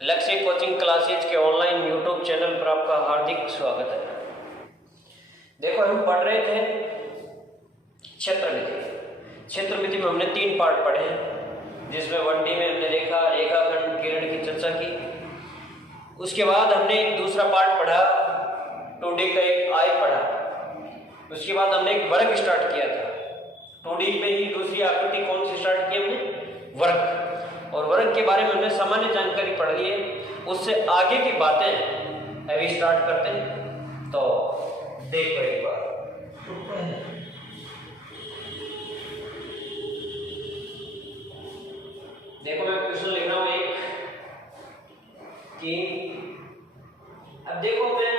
लक्ष्य coaching classes के online YouTube channel पर आपका हार्दिक स्वागत है। देखो, हम पढ़ रहे थे क्षेत्रमिति। क्षेत्रमिति में हमने 3 पार्ट पढ़े हैं, जिसमें 1D में हमने देखा रेखाखंड किरण की चर्चा की। उसके बाद हमने एक दूसरा पार्ट पढ़ा, 2D का एक आय पढ़ा। उसके बाद हमने एक वर्ग स्टार्ट किया था। 2D में ही दूसरी आकृति कौन सी स्टार्ट की हमने? वर्ग। और वर्ग के बारे में हमने सामान्य जानकारी पढ़ ली है। उससे आगे की बातें अभी स्टार्ट करते हैं, तो देखो एक बार। देखो, मैं क्वेश्चन लिख रहा हूं एक कि अब देखो, मैं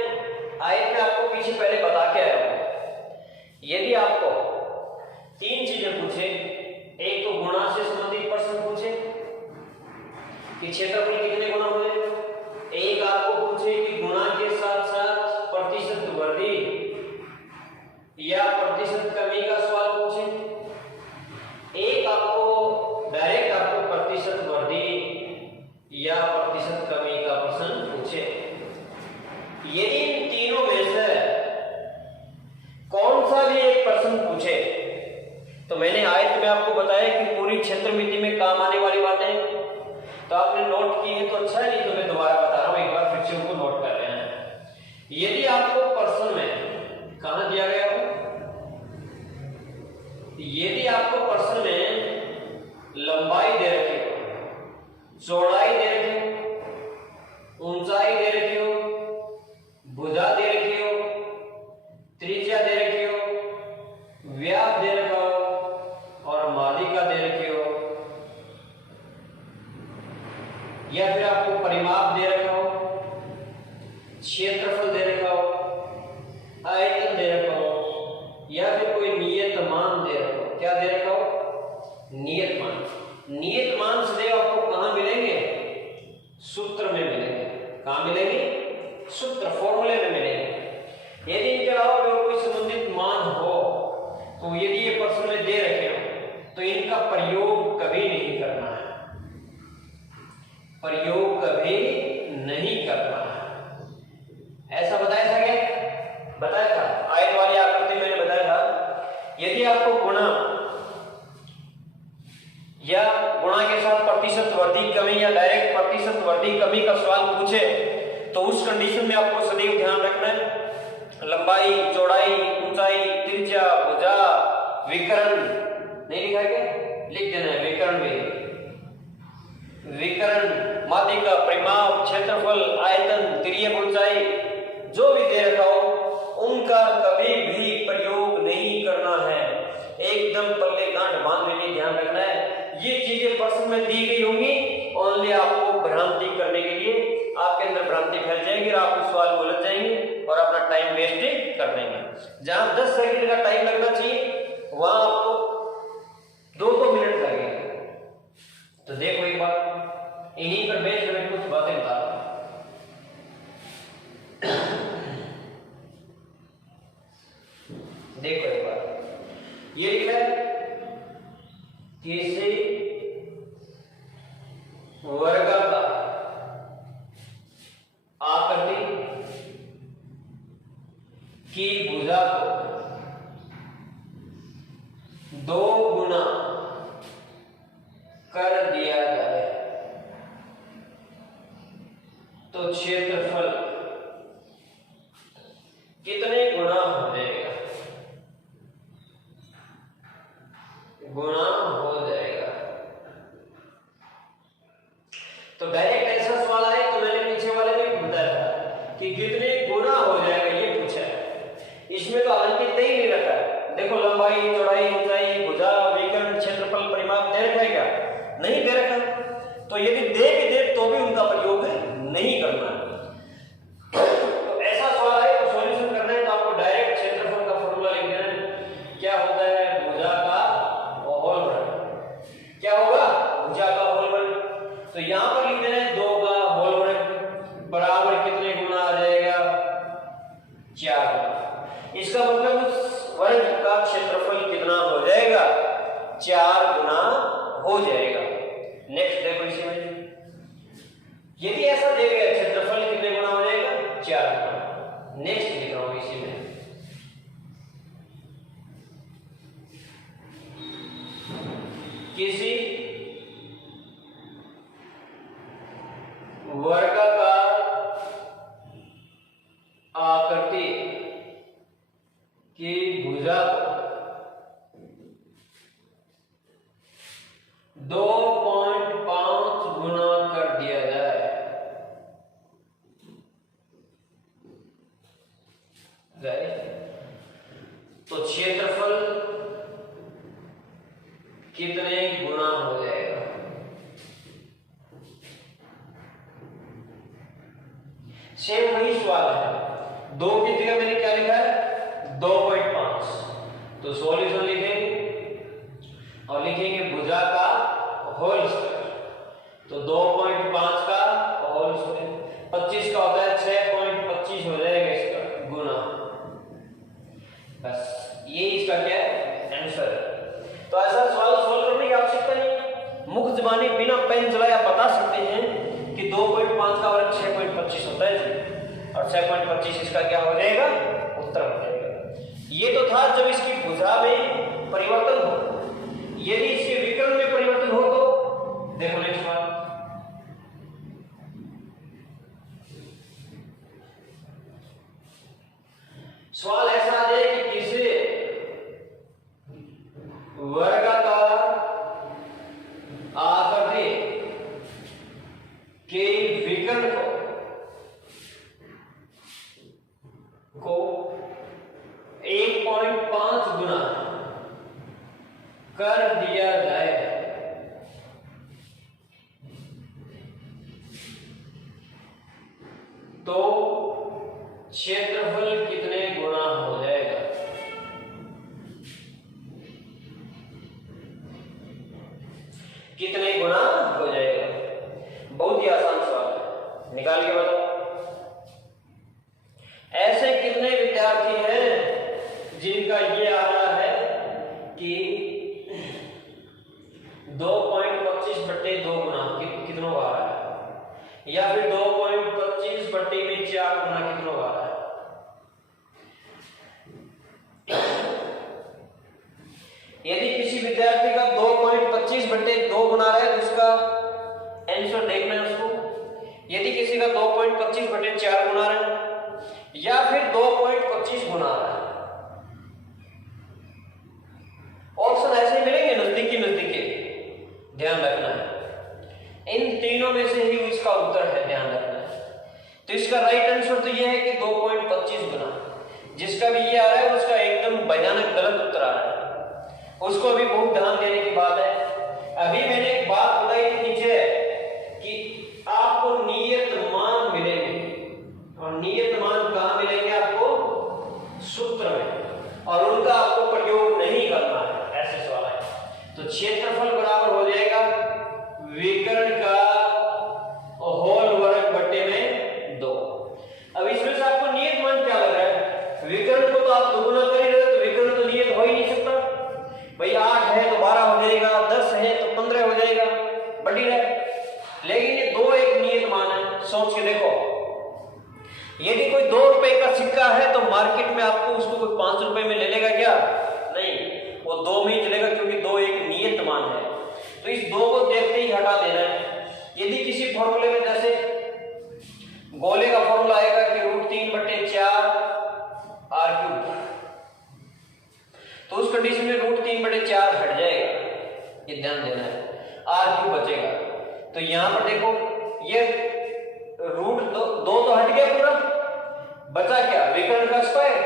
आयत में आपको पीछे पहले बता के आया हूं। यदि आपको 3 चीजें पूछे, एक तो गुणा से संबंधित प्रश्न पूछे कि क्षेत्रफल कितने गुना हुए, एक आपको पूछे कि गुणा के साथ साथ प्रतिशत वृद्धि या प्रतिशत कमी का सवाल पूछे, एक आपको डायरेक्ट आपको प्रतिशत वृद्धि या प्रतिशत कमी का प्रश्न पूछे। यदि इन तीनों में से कौन सा भी एक प्रश्न पूछे, तो मैंने आयत में आपको बताया कि पूरी क्षेत्रमिति में काम आने वाली बातें, तो आपने नोट की है तो अच्छा है, नहीं तो मैं दोबारा बता रहा हूं, एक बार फिर से उनको नोट कर रहे हैं। यदि आपको प्रश्न में कहां दिया गया हो, यदि आपको प्रश्न में लंबाई दे रखी हो, चौड़ाई दे रखी हो, ऊंचाई दे रखी हो, भुजा दे रखी हो, त्रिज्या दे रखी हो, व्यास दे रखा हो और माध्यिका दे रखी हो, या फिर आपको परिमाप दे रखा हो, क्षेत्रफल दे रखा हो, आयतन दे रखा हो, या फिर कोई नियत मान दे रखा हो। क्या दे रखा हो? नियत मान। नियत मान सदैव आपको कहां मिलेंगे? सूत्र में मिलेंगे। कहां मिलेंगे? सूत्र, फॉर्मूले में मिलेंगे। यदि इनके अलावा और कोई संबंधित मान हो, तो यदि ये प्रश्न में दे रखे हो, तो इनका प्रयोग कभी नहीं करना है। प्रयोग कभी नहीं करना है। ऐसा बताया था क्या? बताया था। आयत वाली आकृति मैंने बताया था, यदि आपको गुणा या गुणा के साथ प्रतिशत वृद्धि कमी या डायरेक्ट प्रतिशत वृद्धि कमी का सवाल पूछे, तो उस कंडीशन में आपको सदैव ध्यान रखना है लंबाई, चौड़ाई, ऊंचाई, त्रिज्या, भुजा, विकर्ण नहीं लिखा क्या? लिख देना है विकर्ण भी। विकर्ण, माध्यिका, परिमाप, क्षेत्रफल, आयतन, तिर्यक ऊंचाई, जो भी दे रखा हो, उनका कभी भी प्रयोग नहीं करना है। एकदम पल्ले गांठ बांध लेनी, ध्यान रखना है। ये चीजें प्रश्न में दी गई होंगी ओनली आपको भ्रांति करने के लिए। आपके अंदर भ्रांति फैल जाएगी और आप उस सवाल को उलझ जाएंगे और अपना टाइम वेस्ट कर देंगे। जहां 10 सेकंड का टाइम लगना चाहिए, वहां आपको 2 मिनट लगेंगे। तो देखो एक बार, इन्हीं पर बेस करके कुछ बातें बता रहा हूं। देखो एक बार, ये लिखा है किसी वर्गाकार आकृति की भुजा को 2 गुना कर दिया जाए तो क्षेत्रफल कितने गुना हो जाएगा? गुना हो जाएगा। तो डायरेक्ट ऐसा सवाल आए तो मैंने पीछे वाले में बताया था कि कितने गुना हो जाएगा, ये पूछा है। इसमें तो हालांकि तय नहीं रखा है। देखो, लंबाई, चौड़ाई, ऊंचाई, भुजा, विकर्ण, क्षेत्रफल, परिमाप दे रखा है क्या? नहीं दे रखा। तो यदि दे भी दे तो भी उनका प्रयोग नहीं करना है। तो ऐसा सवाल आए तो सॉल्यूशन करना है तो आपको डायरेक्ट क्षेत्रफल का फॉर्मूला लिख देना है। क्या होता है? भुजा का होल वर्ग। क्या होगा? भुजा का होल वर्ग। तो यहां पर लिख देना है 2 का होल वर्ग बराबर कितने गुना आ जाएगा? 4 गुना। इसका मतलब उस वर्ग का क्षेत्रफल कितना हो जाएगा? 4 गुना हो जाएगा। नेक्स्ट देखो, इसी में वर्गाकार आकृति की भुजा को 2.5 गुना कर दिया जाए, तो क्षेत्रफल कितने गुना हो जाएगा? सेम वही सवाल है। 2 की जगह मैंने क्या लिखा है? 2.5। तो सॉल्यूशन लिखेंगे और लिखेंगे भुजा का होल स्क्वायर। तो 2.5 का होल स्क्वायर 25 का होता है 6.25 हो जाएगा इसका गुना। बस ये इसका क्या है? आंसर है। तो ऐसा सवाल सॉल्व करने की आवश्यकता नहीं, मुख्य ज़बानी बिना पेन चलाए आप बता सकते हैं कि 2.5 का वर्ग 6.25 होता है और 6.25 इसका क्या हो जाएगा? उत्तर हो जाएगा। ये तो था जब इसकी भुजा में परिवर्तन हो। यदि इसके विकर्ण में परिवर्तन हो तो देखो नेक्स्ट सवाल। सवाल ऐसा आ जाए कि किसी वर्गाकार आकृति के विकर्ण को 1.5 गुना कर दिया जाए, तो क्षेत्रफल कितने गुना हो जाएगा? कितने गुना हो जाएगा? बहुत ही आसान सवाल है, निकाल के बताओ। ऐसे कितने विद्यार्थी हैं जिनका ये आ रहा है कि 2.25/2 गुना कितनों आ रहा है, या फिर 2.25/4 गुना कितनों आ रहा है? यदि किसी विद्यार्थी का 2.25/2 गुना रहा है तो उसका आंसर देखना है उसको। यदि किसी का 2.25/4 गुना रहा है या फिर 2.25 गुना रहा है, ऑप्शन ऐसे ही मिलेंगे नजदीकी नजदीकी, ध्यान रखना है। इन तीनों में से ही इसका उत्तर है, ध्यान रखना है। तो इसका राइट आंसर तो यह है कि 2.25 गुना। जिसका भी ये आ रहा है उसका एकदम भयानक गलत उत्तर आ रहा है, उसको भी बहुत ध्यान देने की बात है। अभी मैंने एक बात बताई थी नीचे कि आपको नियत मान मिलेंगे, और नियत मान कहां मिलेंगे? आपको सूत्र में, और उनका आपको प्रयोग नहीं करना है। ऐसे सवाल है। तो क्षेत्रफल बराबर हो जाएगा विकर्ण का होल वर्ग बटे में 2। अब इसमें से आपको नियत मान क्या लग रहा है? विकर्ण को तो आप दोगुना कर ही रहे, तो विकर्ण तो नियत हो ही नहीं सकता भाई। 8 है तो 12 हो जाएगा, 10 है तो 15 हो जाएगा, बढ़ी रहे। लेकिन ये 2 एक नियत मान है। सोच के देखो, यदि कोई 2 रुपए का सिक्का है तो मार्केट में आपको उसको कोई 5 रुपए में ले लेगा क्या? नहीं, वो 2 में ही चलेगा, क्योंकि 2 एक नियत मान है। तो इस 2 को देखते ही हटा देना है। यदि किसी फॉर्मूले में जैसे गोले का फॉर्मूला आएगा कि √3/4 r³, तो उस कंडीशन में √3/4 हट जाएगा, ये ध्यान देना है, r³ बचेगा। तो यहां पर देखो ये √2 तो हट गया पूरा, बचा क्या? विकर्ण का स्क्वायर।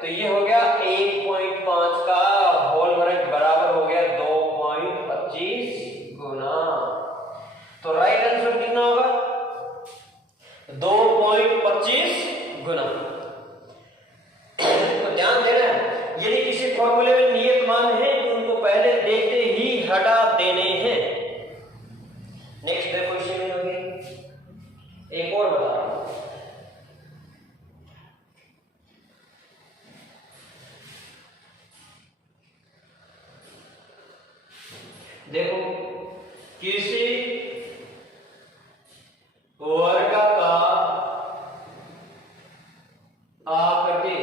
तो ये हो गया 1.5 का होल वर्ग बराबर हो गया 2.25 गुना। तो राइट आंसर कितना होगा? 2.25 गुना। तो ध्यान देना है, यदि किसी फॉर्मूले में नियत मान है तो उनको पहले देखते ही हटा देने हैं। नेक्स्ट देखो, इसी में होगी एक और बता रहा हूं। देखो, किसी वर्गाकार आकृति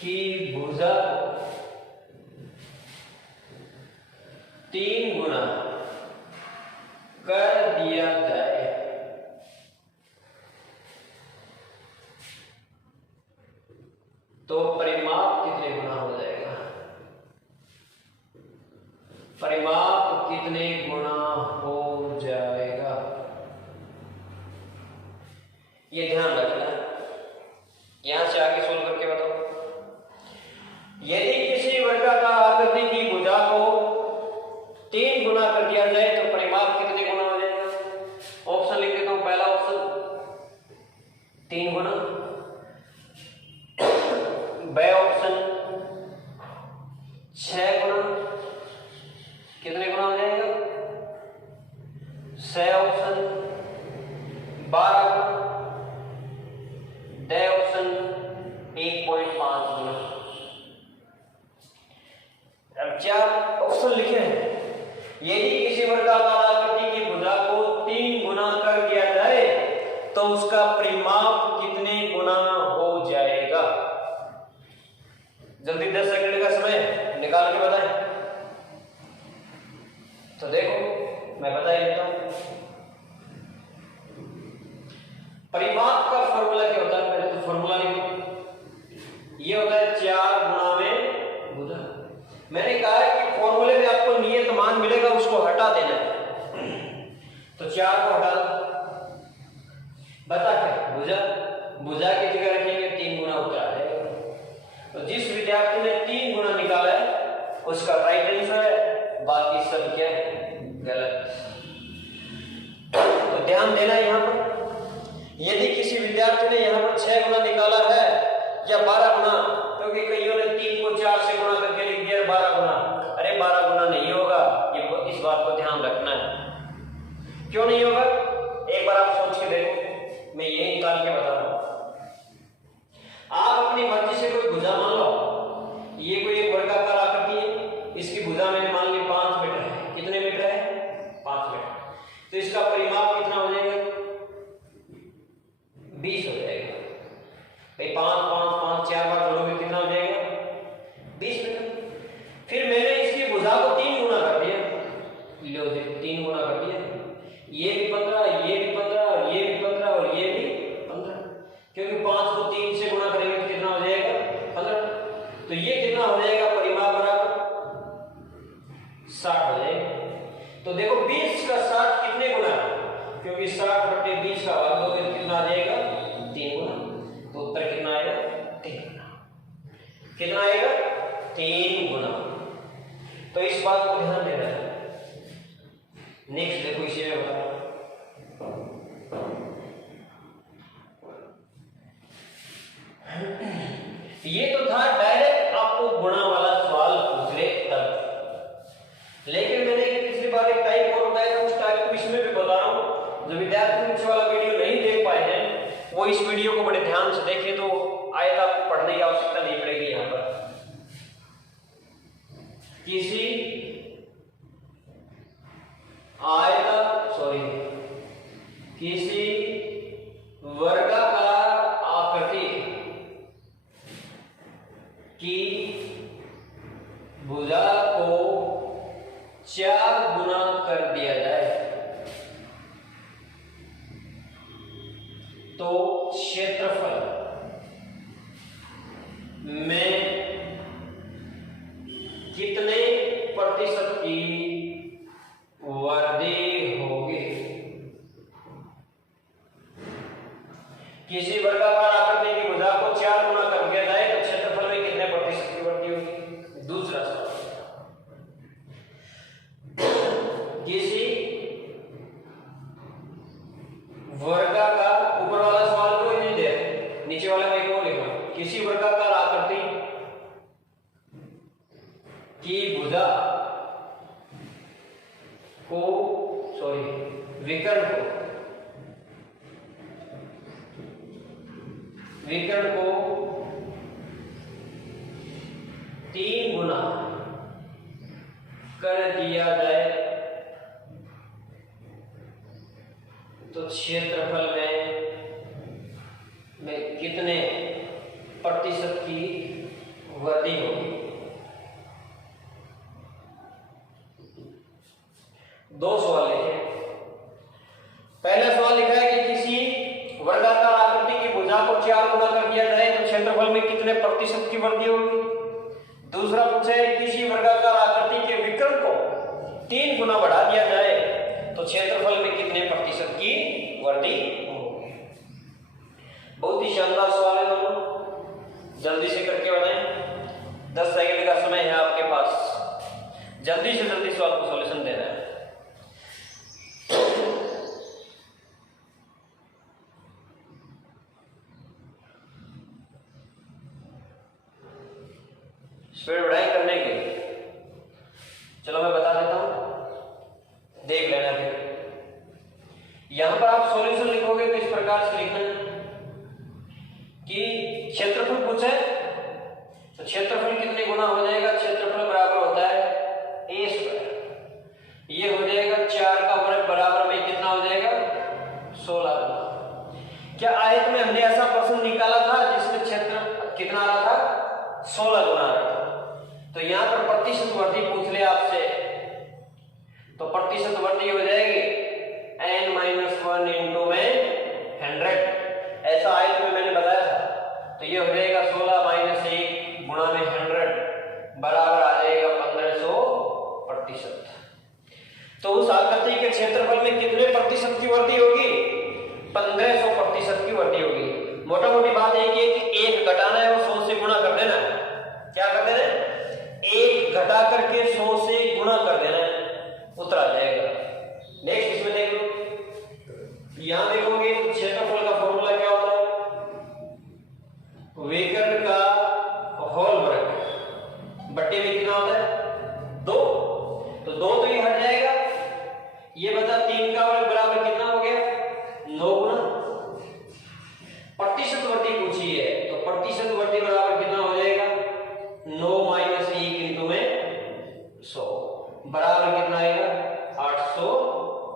की भुजा 3 गुना कर दिया जाए, ऑप्शन 12 गुना, ड ऑप्शन 1.5 गुना। अब 4 ऑप्शन लिखे हैं। यदि किसी वर्गाकार आकृति की भुजा को 3 गुना कर दिया जाए तो उसका परिमाप कितने गुना हो जाएगा? जल्दी 10 सेकंड का समय निकाल के बताएं। तो देखो मैं बता ही देता हूं। परिमाप का फॉर्मूला क्या होता है? पहले तो फॉर्मूला लिखो। ये होता है 4 गुना में भुजा। मैंने कहा है कि फॉर्मूले में आपको नियत मान मिलेगा, उसको हटा देना है। तो 4 को हटा दो, बता क्या? भुजा, भुजा की जगह रखेंगे 3 गुना होता है। तो जिस विद्यार्थी ने 3 गुना निकाला है उसका राइट आंसर है, बाकी सब क्या है? गलत। तो ध्यान देना यहाँ पर। यदि किसी विद्यार्थी ने यहाँ पर 6 गुना निकाला है या 12 गुना, क्योंकि कईयों ने 3 को 4 से गुना करके लिख दिया 12 गुना। अरे 12 गुना नहीं होगा, ये इस बात को ध्यान रखना है। क्यों नहीं होगा? एक बार आप सोच के देखो, मैं ये निकाल के बता रहा हूं। आप अपनी मर्जी से कोई भुजा मान लो, ये कोई एक वर्गाकार आकृति है, इसकी भुजा मैंने मान ली 5 मीटर है। कितने मीटर है? 5 मीटर। तो इसका परिमाप कितना हो जाएगा? 20 हो जाएगा। भाई 5 5 5 4 बार जोड़ोगे कितना हो जाएगा? 20 मीटर। फिर मैंने इसकी भुजा को 3 गुना कर दिया, लो 3 गुना कर दिया। ये भी 15, ये भी 15, ये भी 15 और ये भी 15, क्योंकि 5 को 3 से गुना करेंगे तो कितना हो जाएगा? 15। तो ये कितना हो जाएगा? परिमाप बराबर 60 हो जाएगा। तो देखो 20 का 60 कितने गुना है? क्योंकि 60/20 का भाग दोगे तो कितना आ जाएगा? 3 गुना। तो उत्तर कितना आएगा? 3 गुना। कितना आएगा? 3 गुना। तो इस बात को ध्यान देना है। नेक्स्ट देखो, इसी में बता, ये तो था डायरेक्ट आपको गुणा वाला सवाल पूछ ले तब। लेकिन मैंने पिछली बार एक टाइप और बताया था, उस टाइप को इसमें भी बता रहा हूं। जो विद्यार्थी पीछे वाला वीडियो नहीं देख पाए हैं वो इस वीडियो को बड़े ध्यान से देखें, तो आयत आपको पढ़ने की आवश्यकता नहीं पड़ेगी। यहां पर किसी किसी वर्गाकार आकृति की भुजा को 4 गुना कर दिया जाए तो क्षेत्रफल में कितने प्रतिशत की वृद्धि होगी? किसी वर्गाकार आकृति की भुजा को 4 गुना कर दिया जाए तो क्षेत्रफल में कितने प्रतिशत की वृद्धि होगी? दूसरा सवाल, किसी वर्गाकार, ऊपर वाला सवाल कोई नहीं दे, नीचे वाले में एक और लिखा, किसी वर्गाकार आकृति की भुजा को विकर्ण को 3 गुना कर दिया जाए तो क्षेत्रफल में कितने प्रतिशत की वृद्धि होगी? 2 सवाल लिखे। पहला सवाल लिखा है कि किसी वर्गाकार आकृति की भुजा को 4 गुना कर दिया जाए तो क्षेत्रफल में कितने प्रतिशत की वृद्धि होगी? दूसरा पूछा है किसी वर्गाकार आकृति के विकर्ण को 3 गुना बढ़ा दिया जाए तो क्षेत्रफल में कितने प्रतिशत की वृद्धि होगी? बहुत ही शानदार सवाल है दोनों, जल्दी से करके बताएं। 10 सेकंड का समय है आपके पास, जल्दी से जल्दी सवाल को सॉल्यूशन देना है। स्पीड बढ़ाई करने के लिए चलो मैं बता देता हूं, देख लेना फिर। यहां पर आप सॉल्यूशन लिखोगे तो इस प्रकार से लिखना कि क्षेत्रफल पूछे तो क्षेत्रफल कितने गुना हो जाएगा, क्षेत्रफल बराबर होता है a स्क्वायर, ये हो जाएगा 4 का वर्ग बराबर में कितना हो जाएगा 16 गुना। क्या आयत में हमने ऐसा प्रश्न निकाला था जिसमें क्षेत्र कितना आ रहा था 16 गुना आ रहा था। तो यहां पर प्रतिशत वर्धी पूछ ले आपसे तो प्रतिशत वर्धी हो जाएगी n-1 इंटू में 100, ऐसा आयत में मैंने बताया था। तो ये हो जाएगा 16 माइनस 1 गुणा में 100 बराबर आ जाएगा 1500 प्रतिशत। तो उस आकृति के क्षेत्रफल में कितने प्रतिशत की वृद्धि होगी, 1500 प्रतिशत की वृद्धि होगी। मोटा मोटी बात एक है कि 1 घटाना है और 100 से गुणा कर देना है। क्या कर देना है, 1 घटा करके 100 से गुणा कर देना है, उत्तर आ जाएगा। नेक्स्ट इसमें देख लो, यहां देखोगे क्षेत्रफल का फॉर्मूला क्या होता है, विकर्ण का होल वर्ग बट्टे में कितना होता है 2, तो 2 तो ये हट जाएगा, ये बता 3 का वर्ग बराबर कितना हो गया 9 गुना। प्रतिशत वृद्धि पूछी है तो प्रतिशत वृद्धि बराबर कितना हो जाएगा 9 माइनस 1 इंटू में 100 बराबर कितना आएगा 800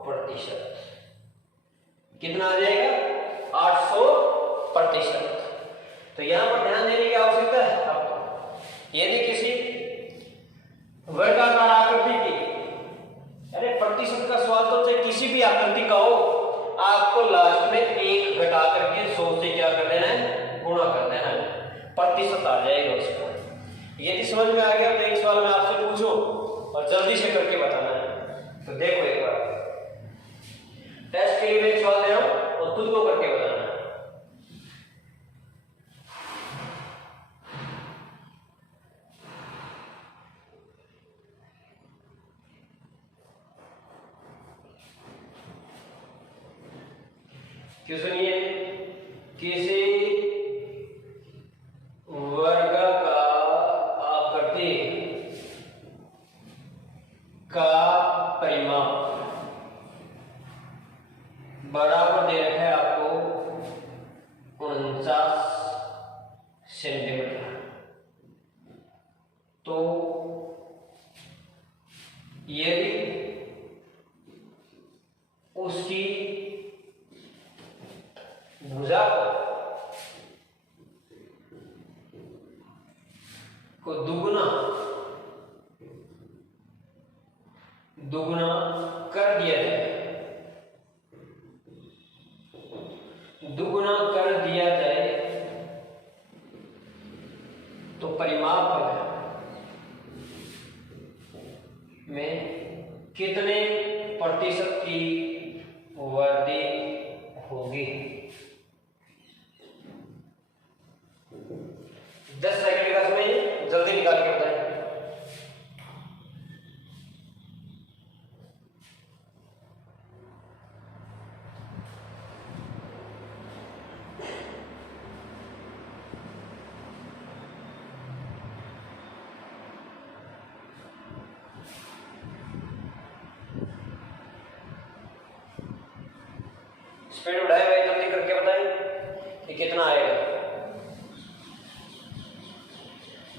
प्रतिशत। कितना आ जाएगा 800 प्रतिशत। तो यहां पर ध्यान देने की आवश्यकता है आपको, यदि किसी वर्गाकार आकृति की, अरे प्रतिशत का सवाल तो चाहे किसी भी आकृति का हो, आपको लास्ट में 1 घटा करके 100 से क्या कर देना है गुणा कर देना है, प्रतिशत आ जाएगा उसका। यदि समझ में आ गया तो एक सवाल मैं आपसे पूछूं और जल्दी से करके बताना है। तो देखो एक बार टेस्ट के लिए मैं एक सवाल दे रहा हूं और खुद को करके बताना है। क्यों सुनिए, किसी वर्ग का आकृति का परिमाप बराबर दे रखा है आपको 49 सेंटीमीटर। तो यदि उसकी भुजा को दुगुना कर दिया जाए, दुगुना कर दिया जाए तो परिमाप में कितने प्रतिशत की वृद्धि होगी। 10 सेकंड का समय जल्दी निकाल के बताएं। स्पीड बढ़ाए भाई, जल्दी करके बताएं कि कितना आएगा।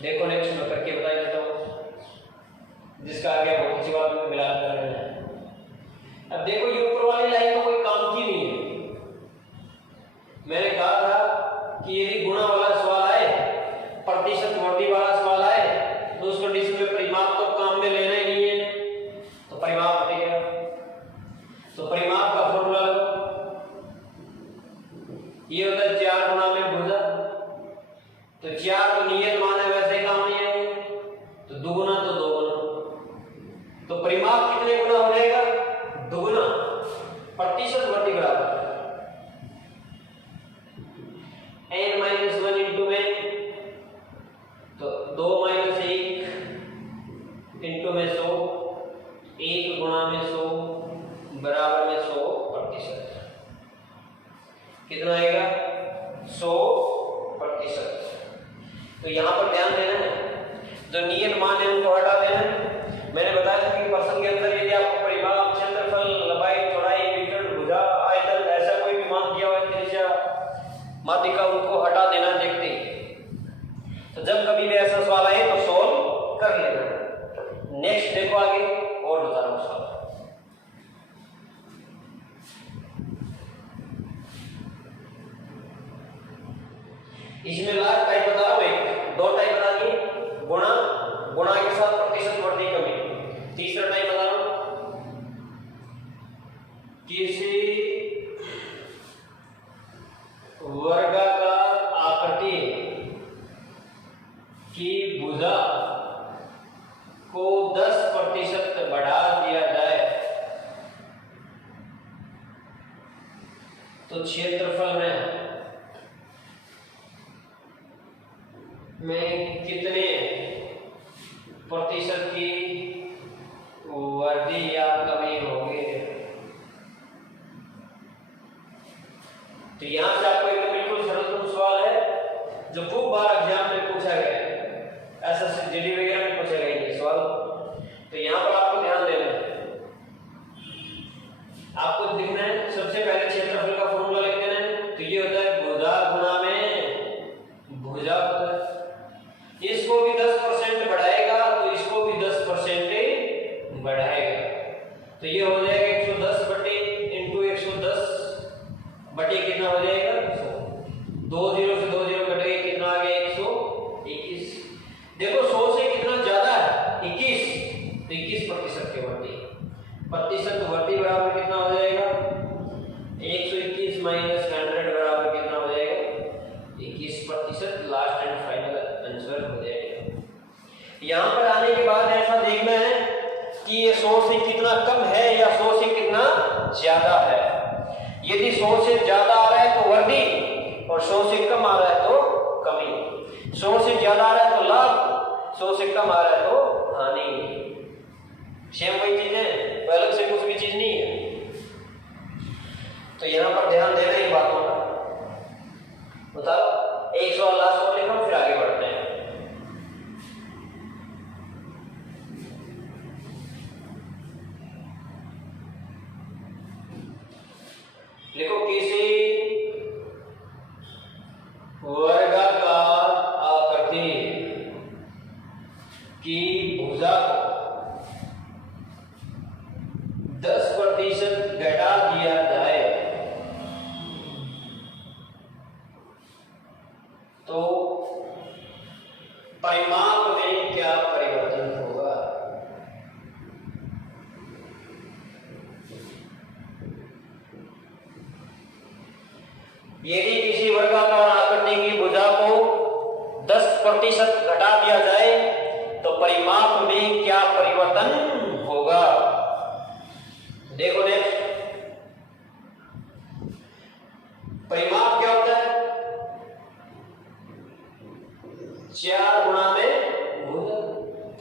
देखो नेक्स्ट में करके बताई देता हूं, जिसका आगे बहुत अच्छी बात मिला कर रहे हैं। अब देखो ये ऊपर वाली लाइन तो कोई काम की नहीं है। मैंने कहा था कि यदि गुणा वाला सवाल आए, प्रतिशत वृद्धि वाला सवाल आए, तो उस कंडीशन में परिमाप तो काम में लेना ही नहीं है, तो परिमाप हटेगा। तो परिमाप का फॉर्मूला ये होता है 4 गुना में भुजा, तो 4 तो नियत मान है, वैसे काम नहीं आएगा, तो दुगुना तो 2 गुना। तो परिमाप कितने गुना हो जाएगा दुगुना, प्रतिशत वृद्धि बराबर n-1 इंटू में, तो 2 माइनस 1 इंटू में 100, 1 गुणा में 100 बराबर में 100 प्रतिशत। कितना आएगा 100%। तो यहां पर ध्यान देना है, जो नियत मान है उनको हटा देना है। मैंने बताया था कि प्रश्न के अंदर यदि आपको परिमाप, क्षेत्रफल, लंबाई, चौड़ाई, विकर्ण, भुजा, इसमें लास्ट टाइप बता रहा हूं, एक दो टाइप बता दिए, गुणा, गुणा के साथ प्रतिशत वृद्धि कमी। तीसरा टाइप बता रहा हूं, किसी वर्गाकार आकृति की भुजा को 10% बढ़ा दिया जाए तो क्षेत्रफल में कितने प्रतिशत की वृद्धि या कमी होगी। तो यहां से आपको एक बिल्कुल सरल सवाल है जो खूब बार एग्जाम में पूछा गया है, एसएससी वगैरह में पूछा गया ये सवाल। तो यहां पर आपको ध्यान देना है, आपको लिखना है सबसे पहले क्षेत्रफल का फॉर्मूला लिख देना है। तो ये होता है भुजा गुणा में भुजा, इसको भी 10% बढ़ाएगा तो इसको भी 10% बढ़ाएगा, तो ये हो जाएगा 110 बटे इंटू 110 बटे कितना हो जाएगा 2 0 से 2 0 कट गए, कितना आ गया 121। देखो 100 से कितना ज्यादा है 21, तो 21% की वृद्धि, प्रतिशत वृद्धि बराबर कितना हो जाएगा 121 माइनस 100 बराबर कितना हो जाएगा 21%। लास्ट एंड फाइनल आंसर हो जाएगा। यहां पर आने के बाद ऐसा देखना है कि ये 100 से कितना कम है या 100 से कितना ज्यादा है। यदि 100 से ज्यादा आ रहा है तो वृद्धि और 100 से कम आ रहा है तो कमी, 100 से ज्यादा आ रहा है तो लाभ, 100 से कम आ रहा है तो हानि। सेम वही चीज है, तो अलग से कुछ भी चीज नहीं है। तो यहां पर ध्यान देना इन बातों का। बताओ एक सवाल लास्ट और लिखा, फिर आगे बढ़ते हैं। लिखो किसी वर्गाकार आकृति की भुजा को 10% घटा दिया जाए तो परिमाप में क्या परिवर्तन होगा। यदि किसी वर्गाकार आकृति की भुजा को 10% घटा दिया जाए तो परिमाप में क्या परिवर्तन होगा। देखो नेक्स्ट, परिमाप क्या होता है 4 गुणा में भुजा,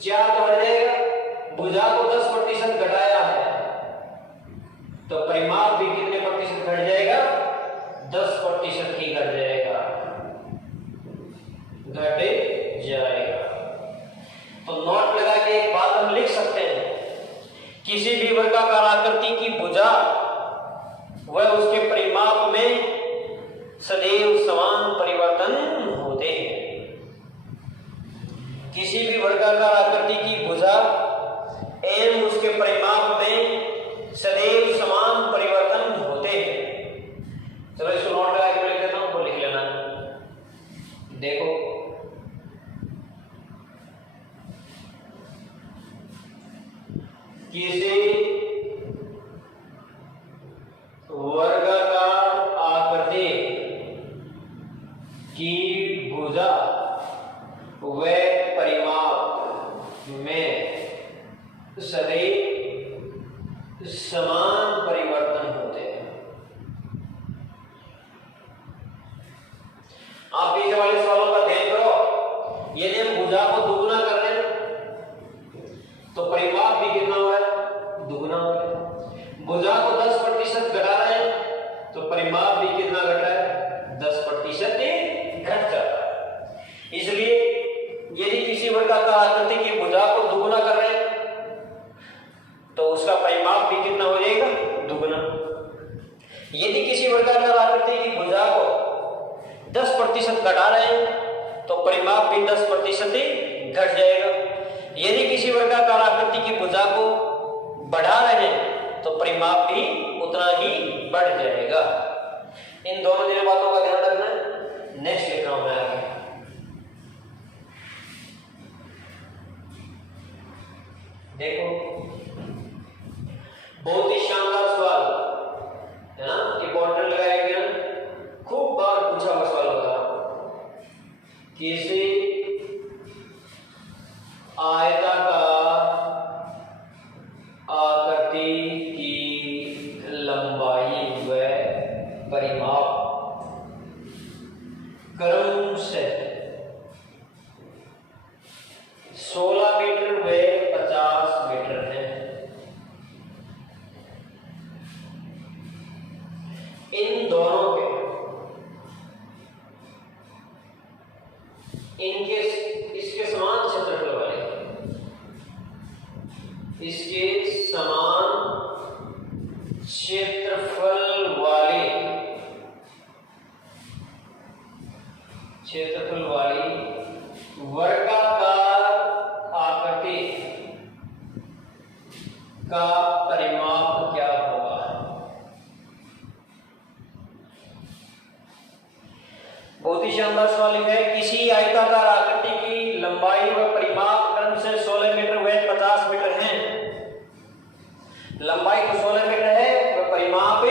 4 तो बढ़ जाएगा, भुजा को 10% घटाया है तो परिमाप भी कितने प्रतिशत घट जाएगा 10% ही घट जाएगा, घट जाएगा। तो नोट लगा के एक बात हम लिख सकते हैं, किसी भी वर्गाकार आकृति की भुजा व उसके परिमाप में सदैव समान परिवर्तन होते हैं। किसी भी वर्गाकार आकृति की भुजा एवं उसके परिमाप में सदैव समान परिवर्तन होते हैं। चलो इसको नोट लगा के लिख देता हूं, तो लिख लेना। देखो किसी वर्गाकार आकृति की भुजा व परिमाप में सदैव समान परिवर्तन होते हैं। आप पीछे वाले सवालों का ध्यान करो, यदि हम भुजा को दुगना कर रहे हैं तो परिमाप भी कितना हो रहा है दुगना हो रहा है। भुजा को 10% घटा रहे हैं तो परिमाप भी कितना घट रहा है 10% घट जाता है। इसलिए यदि किसी वर्गाकार आकृति की भुजा को दुगना कर रहे हैं तो उसका परिमाप भी कितना हो जाएगा दुगना। यदि किसी वर्गाकार आकृति की भुजा को 10% घटा रहे हैं तो परिमाप भी 10% ही घट जाएगा। यदि किसी वर्गाकार आकृति की भुजा को बढ़ा रहे हैं तो परिमाप भी उतना ही बढ़ जाएगा। इन दोनों बातों का ध्यान रखना है। नेक्स्ट लिख रहा हूं मैं आगे। क्षेत्रफल वाली वर्गाकार आकृति का परिमाप क्या होगा? बहुत ही शानदार सवाल है। किसी आयताकार आकृति की लंबाई व परिमाप क्रम से 16 मीटर व 50 मीटर है। लंबाई तो 16 मीटर है व परिमाप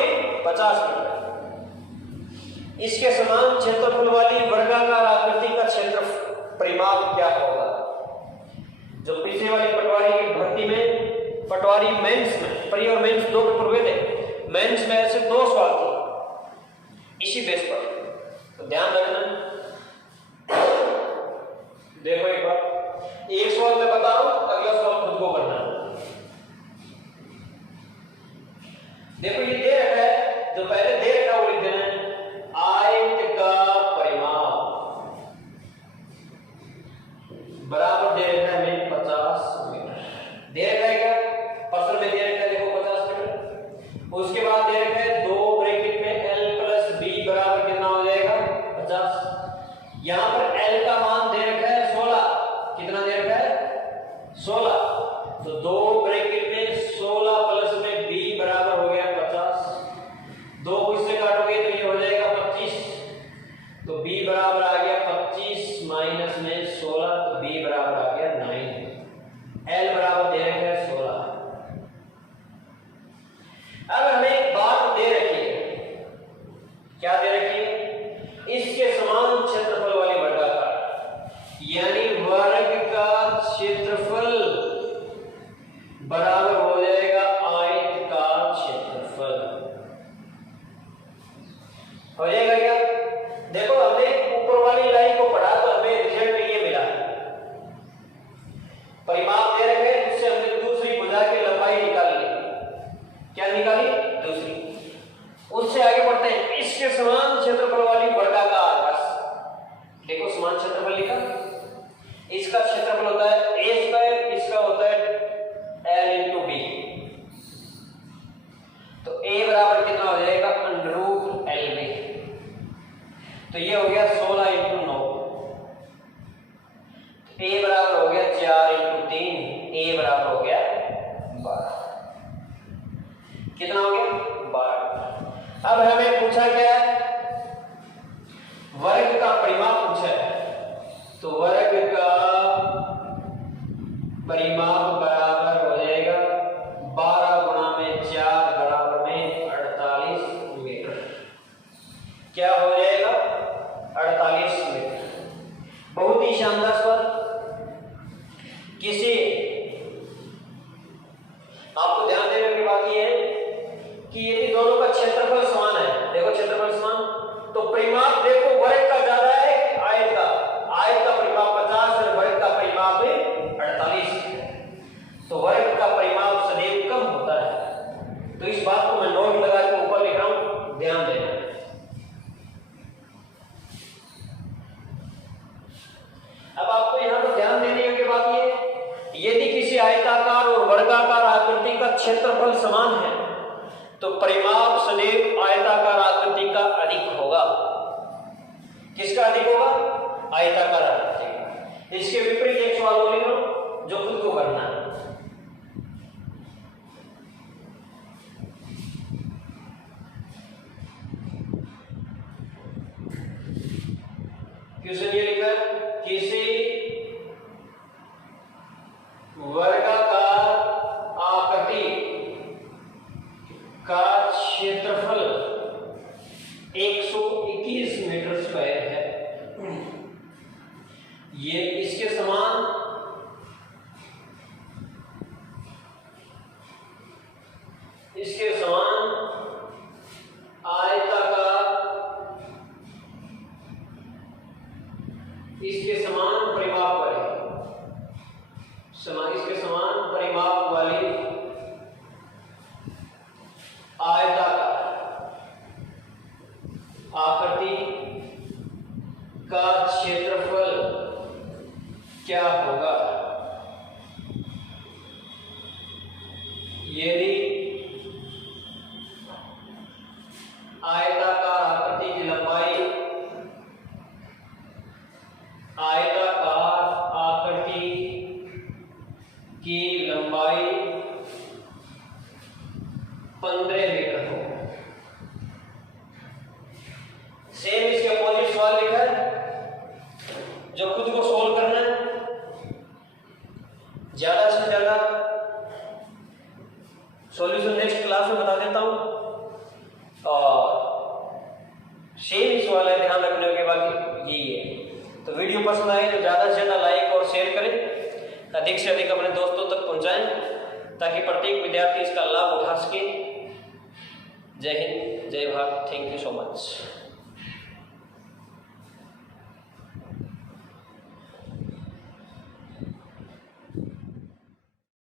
50 मीटर। इसके समान क्षेत्रफल वाली वर्गाकार आकृति का क्षेत्र परिमाप क्या होगा? जो पिछले वाली पटवारी की भर्ती में, पटवारी मेंस में, प्री और मेंस दो पेपर हुए थे, मेंस में ऐसे 2 सवाल थे इसी बेस पर, तो ध्यान रखना। देखो एक बार, एक सवाल मैं बता रहा हूं, अगला सवाल खुद को करना है। देखो ये दे रखा है, जो पहले दे रखा वो लिख देना है। आयत का परिमाप बराबर दे रखा है हमें 50 मीटर। दे रखा है क्या? प्रश्न में दे रखा है, देखो 50 मीटर। उसके बाद दे रखा है 2 ब्रैकेट में L प्लस B बराबर कितना हो जाएगा? 50। यहां पर L का मान दे रखा है 16। कितना दे रखा है? 16। तो 2 ब्रैकेट में 16 प्लस में B बराबर हो गया 50। 2 को इससे काटोगे तो ये हो जाएगा 25। तो B बराबर आ गया 25 माइनस में 16, तो B बराबर आ गया 9। L बराबर दे रखा है 16। अब हमें एक बात दे रखी है। क्या दे रखी है? इसके समान क्षेत्रफल वाली वर्गाकार, यानी वर्ग का क्षेत्रफल बराबर हो जाएगा आयत का क्षेत्रफल। हो जाएगा क्या? देखो हमने ऊपर वाली लाइन को पढ़ा तो हमें रिजल्ट ये मिला। परिमाप दे रखे, उससे हमने दूसरी भुजा की लंबाई निकाल ली। क्या निकाली? दूसरी। उससे आगे बढ़ते हैं। इसके समान क्षेत्रफल वाली वर्गाकार, बस देखो समान क्षेत्रफल लिखा। इसका क्षेत्रफल होता है a², इसका होता है L इंटू B। तो a बराबर कितना हो जाएगा? √LB। तो ये हो गया 16 इंटू 9। a बराबर हो गया 4 इंटू 3। a बराबर हो गया 12। कितना हो गया? 12। अब हमें पूछा क्या है? वर्ग का परिमाप पूछा है। तो वर्ग का परिमाप बराबर हो जाएगा 12 गुणा में 4 बराबर में 48 मीटर। क्या हो जाएगा? 48 मीटर। बहुत ही शानदार सवाल। किसी आपको ध्यान देने की बात यह है कि यदि दोनों का क्षेत्रफल समान है, देखो क्षेत्रफल समान, तो परिमाप देखो वर्ग का ज्यादा है आयत का। आयत का परिमाप 50 है, वर्ग का परिमाप 48 है। तो वर्ग का परिमाप सदैव कम होता है। तो इस बात को मैं नोट लगा के ऊपर लिख रहा हूं, ध्यान देना। अब आपको यहां पर ध्यान देने की बात यह है, यदि किसी आयताकार और वर्गाकार आकृति का क्षेत्रफल समान है तो परिमाप सदैव आयताकार आकृति का अधिक होगा। किसका अधिक होगा? आयताकार आकृति का। इसके विपरीत एक सवाल और लिख लो जो खुद को करना है। क्वेश्चन ये लिखा है, किसी वर्गाकार आकृति का क्षेत्रफल 121 मीटर स्क्वायर है। ये इसके समान आयताकार, इसके समान परिमाप वाली, इसके समान परिमाप वाली आयताकार आकृति का क्षेत्रफल क्या होगा? यदि आयताकार आकृति की लंबाई सेम ही सवाल है, ध्यान रखने के बाद यही है। तो वीडियो पसंद आए तो ज़्यादा से ज़्यादा लाइक और शेयर करें, अधिक से अधिक अपने दोस्तों तक पहुंचाएं, ताकि प्रत्येक विद्यार्थी इसका लाभ उठा सके। जय हिंद, जय Bharat, thank you so much.